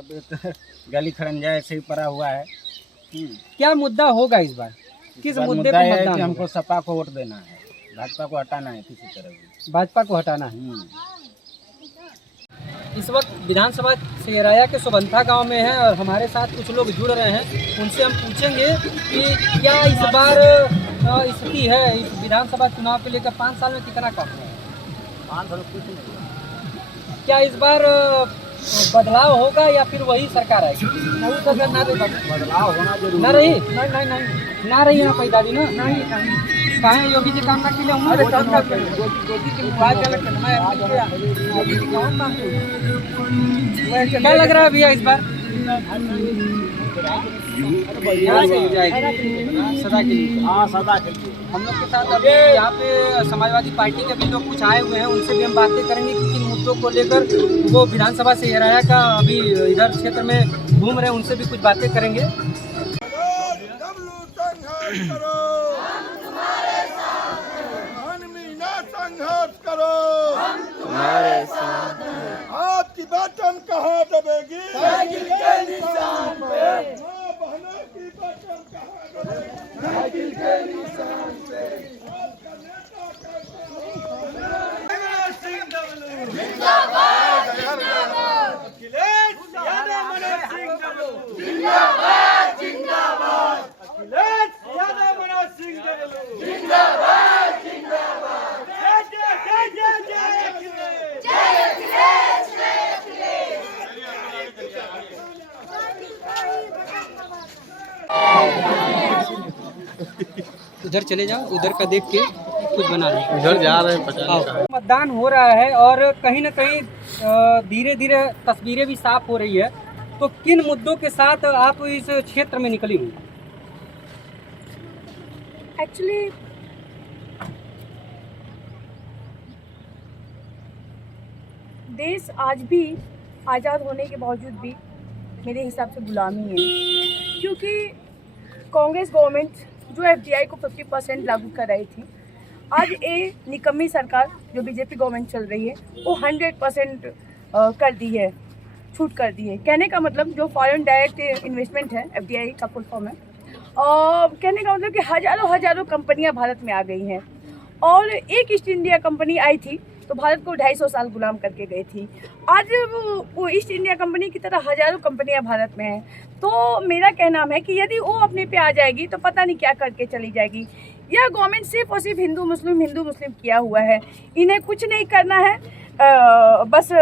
सब एक गली खड़ंजा ऐसे ही पड़ा हुआ है। क्या मुद्दा होगा इस बार? किस मुद्दे पर है मतदान कि होगा? हमको सपा को वोट देना है, भाजपा को हटाना है किसी तरह भी। भाजपा को हटाना है। इस वक्त विधानसभा सेराया के सुबंथा गांव में है और हमारे साथ कुछ लोग जुड़ रहे हैं। उनसे हम पूछेंगे कि क्या इस बार स्थिति है इस विधानसभा चुनाव के लेकर 5 साल में कितना काम हुआ है? 5 साल कुछ नहीं हुआ। क्या इस बार बदलाव होगा या फिर वही सरकार आएगी? नहीं सरकार ना रही, बदलाव होना जरूरी ना रही, ना रही यहाँ कोई दादी ना कहाँ योगी जी काम ना किए हूँ। क्या लग रहा है भैया इस बार? सदा के लिए। हाँ, सदा के लिए। हम लोग के साथ अभी यहाँ पे समाजवादी पार्टी के भी लोग कुछ आए हुए हैं, उनसे भी हम बातें करेंगे कि किन मुद्दों को लेकर वो विधानसभा से एराया का अभी इधर क्षेत्र में घूम रहे हैं, उनसे भी कुछ बातें करेंगे। संघर्ष करो, हम तुम्हारे साथ हैं। आपकी बटन कहाँ दबेगी? साइकिल के निशान पे। माँ बहनों की बटन कहाँ दबेगी? साइकिल के निशान पे। आपका नेता कैसे हो? सिंह डब्लू जिंदाबाद, अखिलेश यादव, मनोज सिंह डब्लू जिंदाबाद, जिंदाबाद, अखिलेश यादव, मनोज सिंह डब्लू जिंदाबाद, जिंदाबाद। उधर चले जाओ, उधर का देख के कुछ बना लो। उधर जा रहे हैं। मतदान हो रहा है और कहीं ना कहीं धीरे धीरे तस्वीरें भी साफ हो रही है। तो किन मुद्दों के साथ आप इस क्षेत्र में निकली हुई? एक्चुअली देश आज भी आज़ाद होने के बावजूद भी मेरे हिसाब से गुलामी है, क्योंकि कांग्रेस गवर्नमेंट जो एफडीआई को 50% लागू कर रही थी, आज ये निकम्मी सरकार जो बीजेपी गवर्नमेंट चल रही है वो 100% कर दी है, छूट कर दी है। कहने का मतलब जो फॉरेन डायरेक्ट इन्वेस्टमेंट है, एफडीआई का फुल फॉर्म है, कहने का मतलब कि हज़ारों कंपनियां भारत में आ गई हैं। और एक ईस्ट इंडिया कंपनी आई थी तो भारत को 250 साल गुलाम करके गई थी। आज वो ईस्ट इंडिया कंपनी की तरह हज़ारों कंपनियां भारत में हैं। तो मेरा कहना है कि यदि वो अपने पे आ जाएगी तो पता नहीं क्या करके चली जाएगी। यह गवर्नमेंट सिर्फ और सिर्फ हिंदू मुस्लिम किया हुआ है। इन्हें कुछ नहीं करना है, बस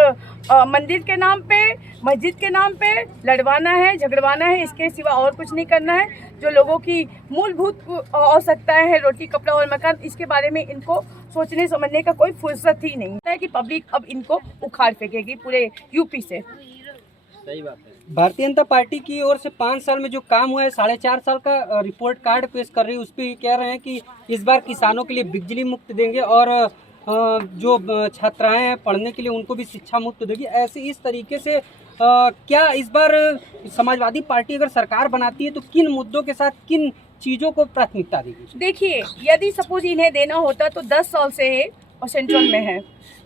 मंदिर के नाम पे, मस्जिद के नाम पे लड़वाना है, झगड़वाना है, इसके सिवा और कुछ नहीं करना है। जो लोगों की मूलभूत आवश्यकताएं हैं, रोटी, कपड़ा और मकान, इसके बारे में इनको सोचने समझने का कोई फुर्सत ही नहीं है कि पब्लिक अब इनको उखाड़ फेंकेगी पूरे यूपी से। सही बात है। भारतीय जनता पार्टी की ओर से 5 साल में जो काम हुआ है, 4.5 साल का रिपोर्ट कार्ड पेश कर रही है, उस पर कह रहे हैं कि इस बार किसानों के लिए बिजली मुफ्त देंगे और जो छात्राएं हैं पढ़ने के लिए उनको भी शिक्षा मुफ्त देगी। ऐसे इस तरीके से क्या इस बार समाजवादी पार्टी अगर सरकार बनाती है तो किन मुद्दों के साथ किन चीज़ों को प्राथमिकता देगी? देखिए, यदि सपोज इन्हें देना होता तो 10 साल से है और सेंट्रल में है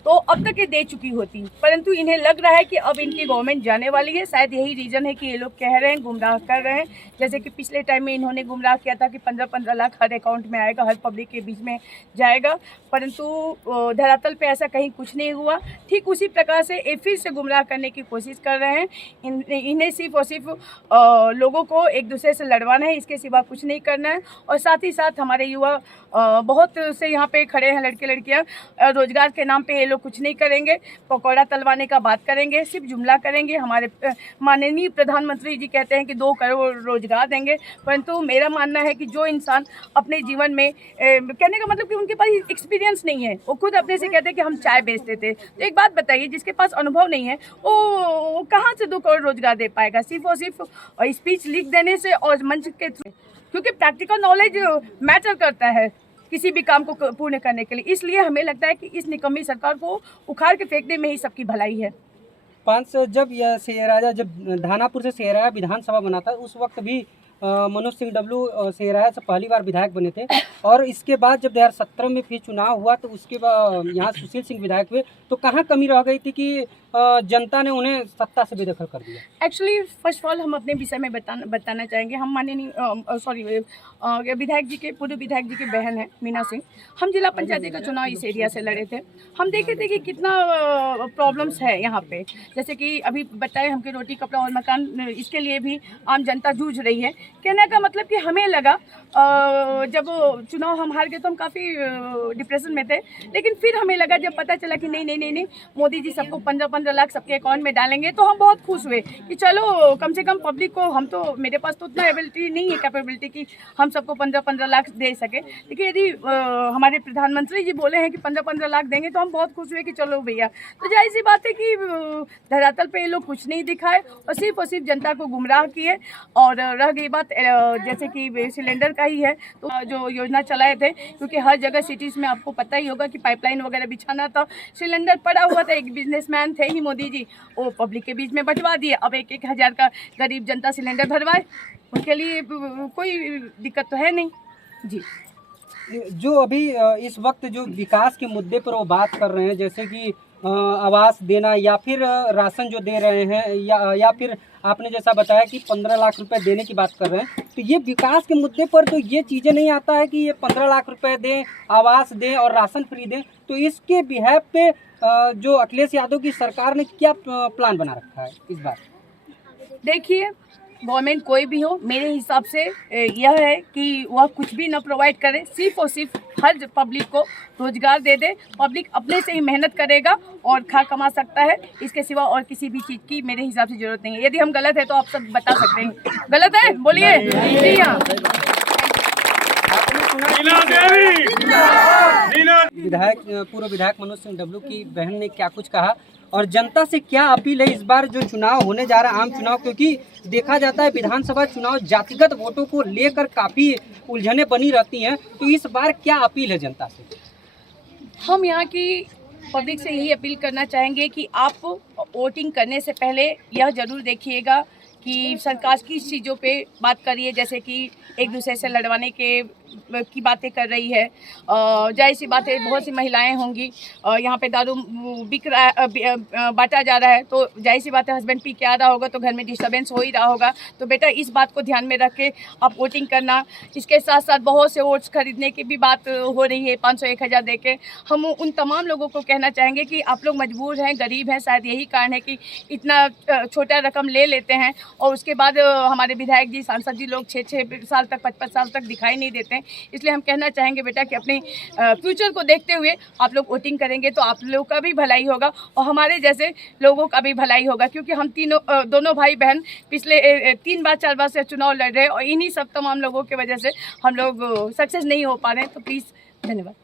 तो अब तक ये दे चुकी होती, परंतु इन्हें लग रहा है कि अब इनकी गवर्नमेंट जाने वाली है। शायद यही रीज़न है कि ये लोग कह रहे हैं, गुमराह कर रहे हैं। जैसे कि पिछले टाइम में इन्होंने गुमराह किया था कि 15-15 लाख हर अकाउंट में आएगा, हर पब्लिक के बीच में जाएगा, परंतु धरातल पे ऐसा कहीं कुछ नहीं हुआ। ठीक उसी प्रकार से ये फिर से गुमराह करने की कोशिश कर रहे हैं। इन्हें सिर्फ और सिर्फ लोगों को एक दूसरे से लड़वाना है, इसके सिवा कुछ नहीं करना है। और साथ ही साथ हमारे युवा बहुत से यहाँ पे खड़े हैं, लड़के लड़कियाँ, रोजगार के नाम पे ये लोग कुछ नहीं करेंगे, पकौड़ा तलवाने का बात करेंगे, सिर्फ जुमला करेंगे। हमारे माननीय प्रधानमंत्री जी कहते हैं कि 2 करोड़ रोजगार देंगे, परंतु मेरा मानना है कि जो इंसान अपने जीवन में कहने का मतलब कि उनके पास एक्सपीरियंस नहीं है, वो खुद अपने से कहते हैं कि हम चाय बेचते थे। तो एक बात बताइए, जिसके पास अनुभव नहीं है वो कहाँ से 2 करोड़ रोजगार दे पाएगा? सिर्फ और सिर्फ स्पीच लिख देने से और मंच के थ्रू, क्योंकि प्रैक्टिकल नॉलेज मैटर करता है किसी भी काम को पूर्ण करने के लिए। इसलिए हमें लगता है कि इस निकम्मी सरकार को उखाड़ के फेंकने में ही सबकी भलाई है। 5 जब यह सेराया, जब धानापुर से सेराया विधानसभा बना था, उस वक्त भी मनोज सिंह डब्लू सेहराया से पहली बार विधायक बने थे और इसके बाद जब 2017 में फिर चुनाव हुआ तो उसके बाद यहाँ सुशील सिंह विधायक हुए, तो कहाँ कमी रह गई थी कि जनता ने उन्हें सत्ता से बेदखल कर दिया? एक्चुअली फर्स्ट ऑफ ऑल हम अपने विषय में बताना चाहेंगे। हम विधायक जी के पूर्व विधायक जी की बहन है मीना सिंह। हम जिला पंचायत का चुनाव इस एरिया से लड़े थे। हम देखे थे कि कितना प्रॉब्लम्स है यहाँ पे, जैसे कि अभी बताए हमके रोटी कपड़ा और मकान, इसके लिए भी आम जनता जूझ रही है। कहने का मतलब कि हमें लगा जब चुनाव हम हार गए तो हम काफ़ी डिप्रेशन में थे, लेकिन फिर हमें लगा जब पता चला कि नहीं मोदी जी सबको 15-15 लाख सबके अकाउंट में डालेंगे, तो हम बहुत खुश हुए कि चलो कम से कम पब्लिक को, हम तो मेरे पास तो उतना एबिलिटी नहीं है, कैपेबिलिटी कि हम सबको 15-15 लाख दे सके, लेकिन यदि हमारे प्रधानमंत्री जी बोले हैं कि 15-15 लाख देंगे तो हम बहुत खुश हुए कि चलो भैया। तो जाहिर सी बात है कि धरातल पे ये लोग कुछ नहीं दिखाए और सिर्फ जनता को गुमराह किए। और रह गई बात जैसे कि सिलेंडर का ही है, तो जो योजना चलाए थे, क्योंकि हर जगह सिटीज़ में आपको पता ही होगा कि पाइपलाइन वगैरह बिछाना था, सिलेंडर पड़ा हुआ था। एक बिजनेसमैन थे ही मोदी जी, वो पब्लिक के बीच में बंटवा दिए। अब 1-1 हज़ार का गरीब जनता सिलेंडर भरवाए, उनके लिए कोई दिक्कत तो है नहीं जी। जो अभी इस वक्त जो विकास के मुद्दे पर वो बात कर रहे हैं, जैसे कि आवास देना या फिर राशन जो दे रहे हैं, या फिर आपने जैसा बताया कि 15 लाख रुपए देने की बात कर रहे हैं, तो ये विकास के मुद्दे पर तो ये चीज़ें नहीं आता है कि ये 15 लाख रुपए दें, आवास दें और राशन फ्री दें। तो इसके बिहाफ पे जो अखिलेश यादव की सरकार ने क्या प्लान बना रखा है इस बार? देखिए, गवर्नमेंट कोई भी हो, मेरे हिसाब से यह है कि वह कुछ भी न प्रोवाइड करे, सिर्फ और सिर्फ हर पब्लिक को रोजगार दे दे। पब्लिक अपने से ही मेहनत करेगा और खा कमा सकता है, इसके सिवा और किसी भी चीज़ की मेरे हिसाब से जरूरत नहीं है। यदि हम गलत है तो आप सब बता सकते हैं। गलत है बोलिए। जी हाँ। पूर्व विधायक मनोज सिंह डब्लू की बहन ने क्या कुछ कहा और जनता से क्या अपील है इस बार जो चुनाव होने जा रहा है, आम चुनाव, क्योंकि देखा जाता है विधानसभा चुनाव जातिगत वोटों को लेकर काफ़ी उलझनें बनी रहती हैं, तो इस बार क्या अपील है जनता से? हम यहाँ की पब्लिक से यही अपील करना चाहेंगे कि आप वोटिंग करने से पहले यह जरूर देखिएगा कि सरकार किस चीज़ों पे बात करिए, जैसे कि एक दूसरे से लड़वाने की बातें कर रही है। जाहिर सी बात है, बहुत सी महिलाएं होंगी, यहाँ पे दारू बिक रहा बांटा जा रहा है, तो जाहिर सी बात है हस्बैंड पी के आ रहा होगा तो घर में डिस्टर्बेंस हो ही रहा होगा। तो बेटा इस बात को ध्यान में रख के आप वोटिंग करना। इसके साथ साथ बहुत से वोट्स खरीदने की भी बात हो रही है, 500-1000 दे के। हम उन तमाम लोगों को कहना चाहेंगे कि आप लोग मजबूर हैं, गरीब हैं, शायद यही कारण है कि इतना छोटा रकम ले लेते हैं और उसके बाद हमारे विधायक जी, सांसद जी लोग 6-6 साल तक, 5-5 साल तक दिखाई नहीं देते हैं। इसलिए हम कहना चाहेंगे बेटा कि अपने फ्यूचर को देखते हुए आप लोग वोटिंग करेंगे तो आप लोग का भी भलाई होगा और हमारे जैसे लोगों का भी भलाई होगा, क्योंकि हम दोनों भाई बहन पिछले 3 बार 4 बार से चुनाव लड़ रहे हैं और इन्हीं सब तमाम लोगों की वजह से हम लोग सक्सेस नहीं हो पा रहे हैं। तो प्लीज़ धन्यवाद।